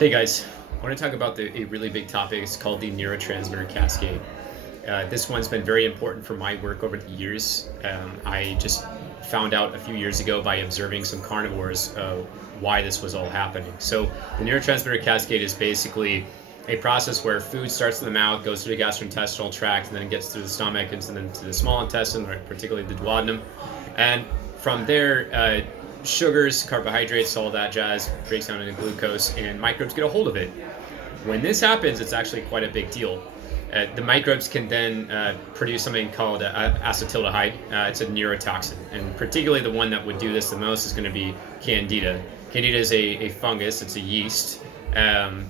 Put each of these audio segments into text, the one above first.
Hey guys, I want to talk about a really big topic. It's called the neurotransmitter cascade. This one's been very important for my work over the years. I just found out a few years ago by observing some carnivores why this was all happening. So the neurotransmitter cascade is basically a process where food starts in the mouth, goes through the gastrointestinal tract, and then it gets through the stomach and then to the small intestine, or particularly the duodenum. And from there, sugars, carbohydrates, all that jazz breaks down into glucose, and microbes get a hold of it. When this happens, it's actually quite a big deal. The microbes can then produce something called acetaldehyde. It's a neurotoxin, and particularly the one that would do this the most is going to be candida. Candida is a fungus. It's a yeast.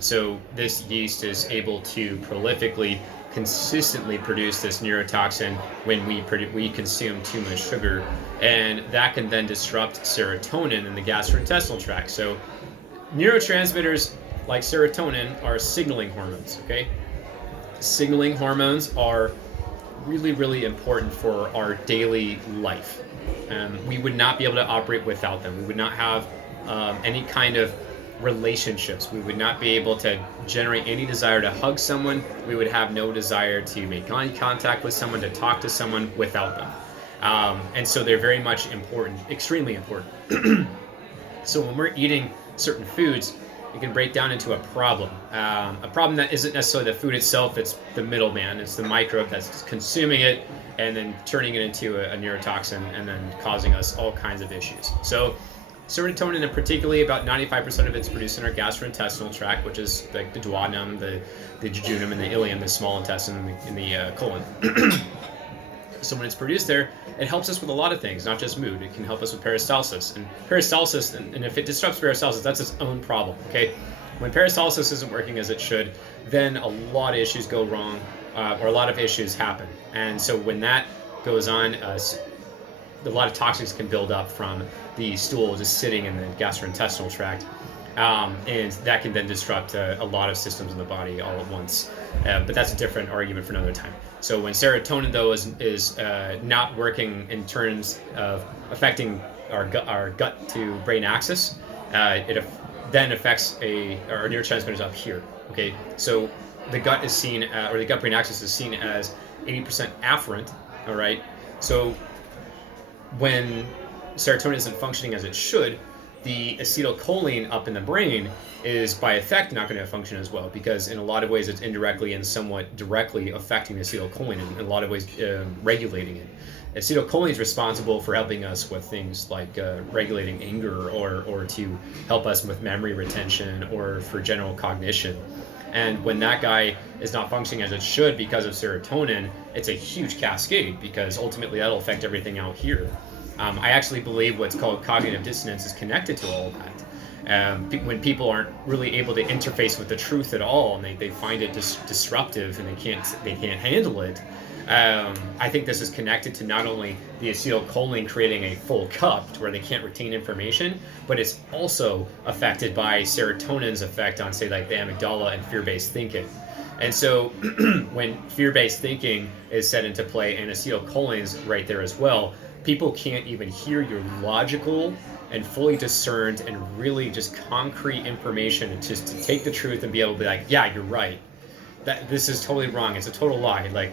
So this yeast is able to prolifically, consistently produce this neurotoxin when we consume too much sugar, and that can then disrupt serotonin in the gastrointestinal tract. So neurotransmitters like serotonin are signaling hormones. Okay, signaling hormones are really, really important for our daily life. We would not be able to operate without them. We would not have any kind of relationships. We would not be able to generate any desire to hug someone. We would have no desire to make eye contact with someone, to talk to someone without them. And so they're very much important, extremely important. So when we're eating certain foods, it can break down into a problem that isn't necessarily the food itself. It's the middleman. It's the microbe that's consuming it and then turning it into a neurotoxin and then causing us all kinds of issues. So serotonin, and particularly about 95% of it's produced in our gastrointestinal tract, which is like the duodenum, the jejunum, and the ileum, the small intestine, and the colon. So when it's produced there, it helps us with a lot of things, not just mood. It can help us with peristalsis. And peristalsis, and if it disrupts peristalsis, that's its own problem, okay? When peristalsis isn't working as it should, then a lot of issues go wrong, or a lot of issues happen. And so when that goes on, a lot of toxins can build up from the stool just sitting in the gastrointestinal tract, and that can then disrupt a lot of systems in the body all at once. But that's a different argument for another time. So when serotonin, though, is not working in terms of affecting our gut to brain axis, it then affects our neurotransmitters up here. Okay, so the gut is seen, or the gut brain axis is seen as 80% afferent. All right, so when serotonin isn't functioning as it should, the acetylcholine up in the brain is by effect not going to function as well, because in a lot of ways it's indirectly and somewhat directly affecting the acetylcholine, and in a lot of ways regulating it. Acetylcholine is responsible for helping us with things like regulating anger, or to help us with memory retention, or for general cognition. And when that guy is not functioning as it should because of serotonin, it's a huge cascade, because ultimately that'll affect everything out here. I actually believe what's called cognitive dissonance is connected to all of that. When people aren't really able to interface with the truth at all, and they find it disruptive, and they can't handle it, I think this is connected to not only the acetylcholine creating a full cup to where they can't retain information, but it's also affected by serotonin's effect on, say, like the amygdala and fear-based thinking. And so when fear-based thinking is set into play and acetylcholine's right there as well, people can't even hear your logical and fully discerned and really just concrete information, and just to take the truth and be able to be like, yeah, you're right. This is totally wrong. It's a total lie.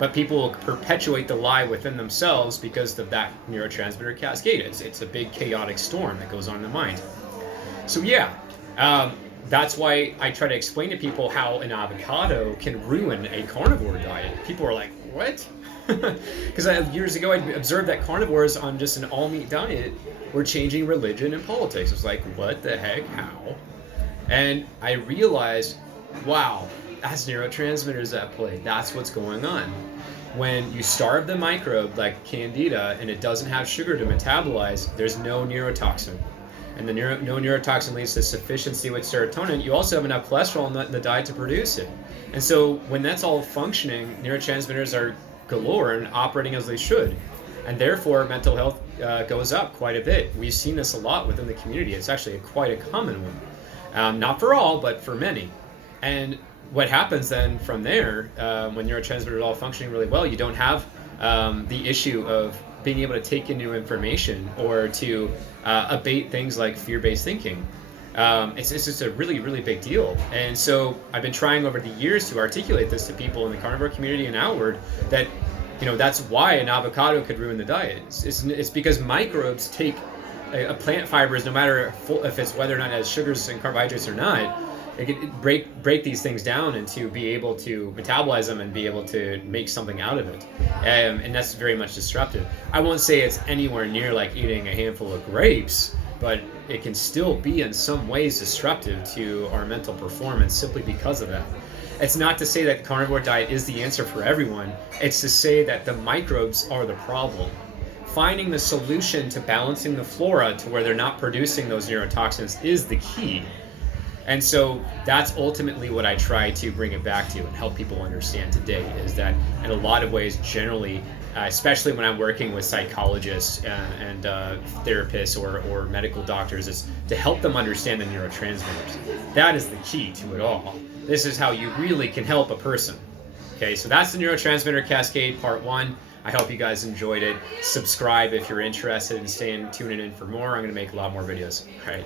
But people will perpetuate the lie within themselves because of that neurotransmitter cascade. It's a big chaotic storm that goes on in the mind. So yeah, that's why I try to explain to people how an avocado can ruin a carnivore diet. People are like, what? Because years ago I observed that carnivores on just an all-meat diet were changing religion and politics. It's like, what the heck? How? And I realized, wow, that's neurotransmitters at play. That's what's going on. When you starve the microbe like candida and it doesn't have sugar to metabolize, there's no neurotoxin. And the no neurotoxin leads to sufficiency with serotonin. You also have enough cholesterol in the diet to produce it. And so when that's all functioning, neurotransmitters are galore and operating as they should. And therefore, mental health goes up quite a bit. We've seen this a lot within the community. It's actually quite a common one. Not for all, but for many. And what happens then from there, when neurotransmitters are all functioning really well, you don't have the issue of being able to take in new information or to abate things like fear-based thinking. It's just a really, really big deal. And so I've been trying over the years to articulate this to people in the carnivore community and outward that, that's why an avocado could ruin the diet. It's because microbes take a plant fibers, no matter if it's whether or not it has sugars and carbohydrates or not. It can break these things down and to be able to metabolize them and be able to make something out of it. And that's very much disruptive. I won't say it's anywhere near like eating a handful of grapes, but it can still be in some ways disruptive to our mental performance simply because of that. It's not to say that the carnivore diet is the answer for everyone. It's to say that the microbes are the problem. Finding the solution to balancing the flora to where they're not producing those neurotoxins is the key. And so that's ultimately what I try to bring it back to and help people understand today, is that in a lot of ways, generally, especially when I'm working with psychologists and therapists or medical doctors, is to help them understand the neurotransmitters. That is the key to it all. This is how you really can help a person. Okay, so that's the Neurotransmitter Cascade Part 1. I hope you guys enjoyed it. Subscribe if you're interested in tuning in for more. I'm going to make a lot more videos. All right.